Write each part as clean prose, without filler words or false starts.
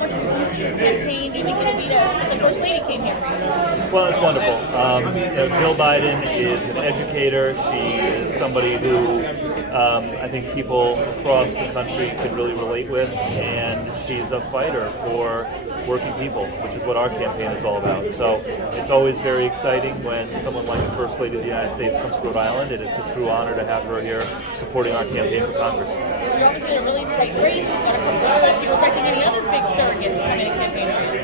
how much of a boost to your campaign do you think it'll be that the First Lady came here? Well, it's wonderful. Jill Biden is an educator. She is somebody who I think people across the country could really relate with, and she's a fighter for working people, which is what our campaign is all about. So it's always very exciting when someone like the First Lady of the United States comes to Rhode Island, and it's a true honor to have her here supporting our campaign for Congress. You're obviously in a really tight race. You've got a couple of Are you expecting any other big surrogates to come in and campaign for you?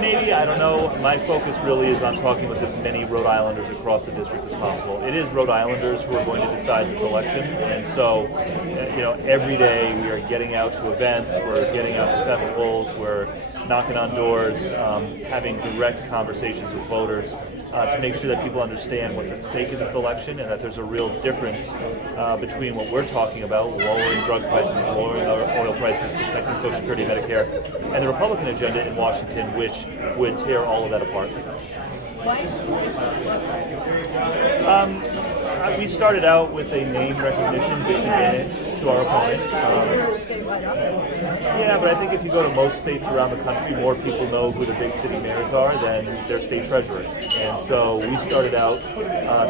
Maybe, I don't know. My focus really is on talking with as many Rhode Islanders across the district as possible. It is Rhode Islanders who are going to decide this election, and so, every day we are getting out to events, we're getting out to festivals, we're knocking on doors, having direct conversations with voters to make sure that people understand what's at stake in this election and that there's a real difference between what we're talking about, lowering drug prices, lowering oil prices, protecting Social Security and Medicare, and the Republican agenda in Washington, which would tear all of that apart. Why is this race so close? We started out with a name recognition disadvantage to our opponent. Yeah, but I think if you go to most states around the country, more people know who the big city mayors are than their state treasurers. And so we started out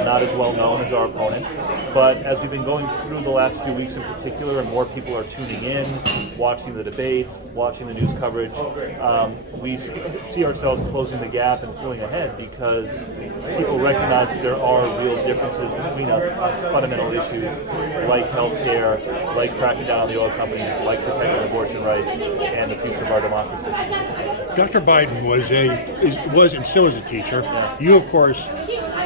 not as well known as our opponent. But as we've been going through the last few weeks in particular, and more people are tuning in, watching the debates, watching the news coverage, we see ourselves closing the gap and pulling ahead because people recognize that there are real differences between us on fundamental issues like healthcare, like cracking down on the oil companies, like protecting abortion rights, and the future of our democracy. Dr. Biden was and still is a teacher. Yeah. You, of course,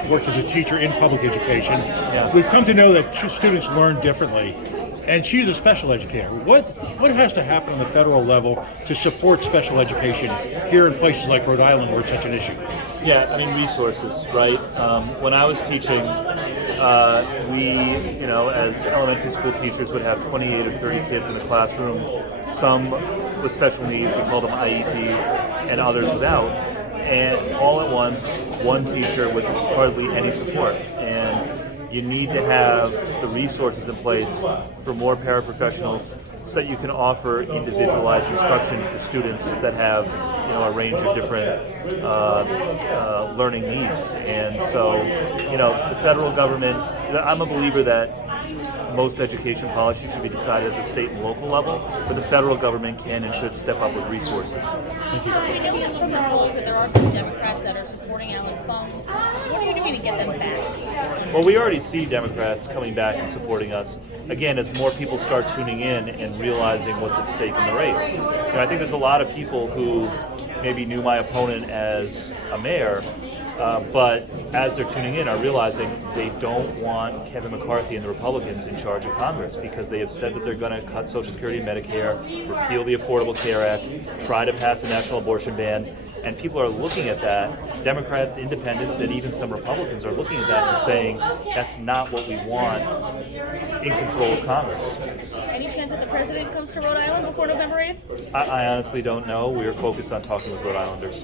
worked as a teacher in public education. Yeah. We've come to know that students learn differently, and she's a special educator. What has to happen on the federal level to support special education here in places like Rhode Island where it's such an issue? Yeah, resources, right? When I was teaching, we, as elementary school teachers would have 28 or 30 kids in the classroom, some with special needs, we call them IEPs, and others without. And all at once, one teacher with hardly any support. And you need to have the resources in place for more paraprofessionals so that you can offer individualized instruction for students that have a range of different learning needs. And so, the federal government, I'm a believer that most education policy should be decided at the state and local level, but the federal government can and should step up with resources. Thank you. We know from the polls that there are some Democrats that are supporting Alan Fung. What are you doing to get them back? Well, we already see Democrats coming back and supporting us, again, as more people start tuning in and realizing what's at stake in the race. I think there's a lot of people who maybe knew my opponent as a mayor, but as they're tuning in are realizing they don't want Kevin McCarthy and the Republicans in charge of Congress because they have said that they're going to cut Social Security and Medicare, repeal the Affordable Care Act, try to pass a national abortion ban. And people are looking at that, Democrats, independents, and even some Republicans are looking at that and saying, that's not what we want in control of Congress. Any chance that the president comes to Rhode Island before November 8th? I honestly don't know. We are focused on talking with Rhode Islanders.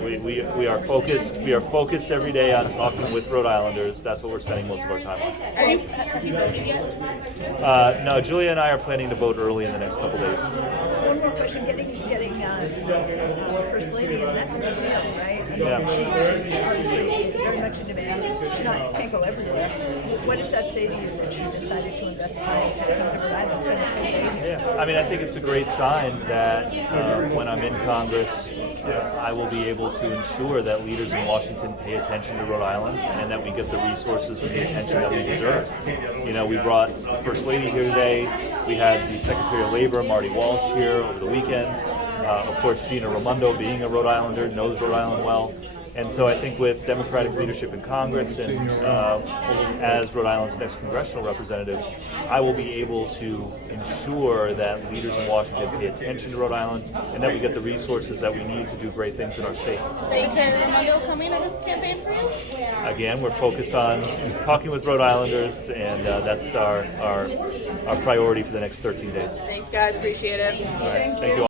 We are focused. We are focused every day on talking with Rhode Islanders. That's what we're spending most of our time on. Have you voted yet? No, Julia and I are planning to vote early in the next couple days. One more question: getting First Lady, and that's a big deal, right? She's obviously very much in demand. She can't go everywhere. What does that say to you that she decided to invest time to come to Rhode Island, spend a full day here? Yeah, I think it's a great sign that when I'm in Congress, I will be able to ensure that leaders in Washington pay attention to Rhode Island and that we get the resources and the attention that we deserve. We brought First Lady here today. We had the Secretary of Labor, Marty Walsh, here over the weekend. Of course, Gina Raimondo, being a Rhode Islander, knows Rhode Island well. And so I think with Democratic leadership in Congress and as Rhode Island's next congressional representative, I will be able to ensure that leaders in Washington pay attention to Rhode Island and that we get the resources that we need to do great things in our state. Senator Raimondo coming and campaign for you? Again, we're focused on talking with Rhode Islanders, and that's our priority for the next 13 days. Thanks, guys. Appreciate it. All right. Thank you all.